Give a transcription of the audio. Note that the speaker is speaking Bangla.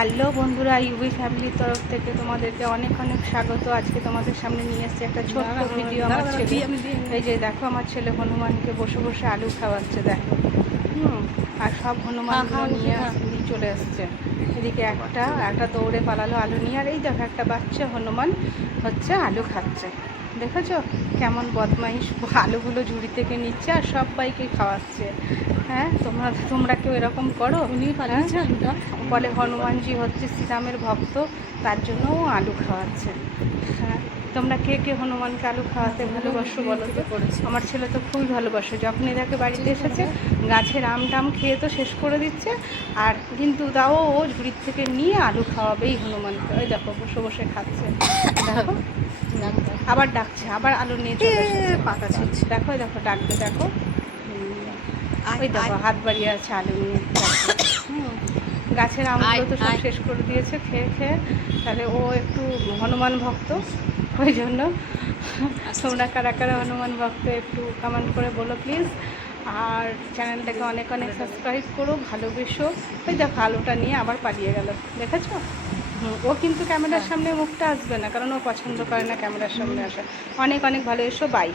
হ্যালো বন্ধুরা, ইউবি ফ্যামিলির তরফ থেকে তোমাদেরকে অনেক অনেক স্বাগত। আজকে তোমাদের সামনে নিয়ে এসেছি একটা ছোট্ট ভিডিও। আমার ছেলে, এই যে দেখো আমার ছেলে হনুমানকে বসে বসে আলু খাওয়াচ্ছে, দেখো। আর সব হনুমানগুলো নিয়ে চলে এসছে। এদিকে একটা দৌড়ে পালালো আলু নিয়ে, আর এই দেখো একটা বাচ্চা হনুমান হচ্ছে আলু খাচ্ছে। দেখেছো কেমন বদমাইশ, আলুগুলো ঝুড়ি থেকে নিচ্ছে আর সবাইকে খাওয়াচ্ছে। হ্যাঁ, তোমরা কেউ এরকম করো? আলুটা বলে হনুমানজি হচ্ছে শ্রীরামের ভক্ত, তার জন্য ও আলু খাওয়াচ্ছে। হ্যাঁ, তোমরা কে কে হনুমানকে আলু খাওয়াতে ভালোবাসো বলো তো? আমার ছেলে তো খুবই ভালোবাসে। যখন এরাকে বাড়িতে এসেছে, গাছের আম টাম খেয়ে তো শেষ করে দিচ্ছে, আর কিন্তু তাও ও ঝুড়ির থেকে নিয়ে আলু খাওয়াবেই হনুমানকে। ওই দেখো বসে বসে খাচ্ছে, দেখো আবার ডাকছে, আবার আলু নিয়ে চলে এসেছে, পাতা ছিঁড়ছে। দেখো দেখো ডাকবে, দেখো ওই দেখো হাত বাড়িয়ে আছে আলু নিয়ে। গাছের আমগুলো তো সব শেষ করে দিয়েছে খেয়ে খেয়ে। তাহলে ও একটু হনুমান ভক্ত, ওই জন্য তোমরা কারা কারা হনুমান ভক্ত একটু কমেন্ট করে বলো প্লিজ। আর চ্যানেলটাকে অনেক অনেক সাবস্ক্রাইব করো, ভালোবেসো। ওই দেখো আলুটা নিয়ে আবার পালিয়ে গেল, দেখেছো? ও কিন্তু ক্যামেরার সামনে মুখটা আসবে না, কারণ ও পছন্দ করে না ক্যামেরার সামনে আসা। অনেক অনেক ভালো, এসো, বাই।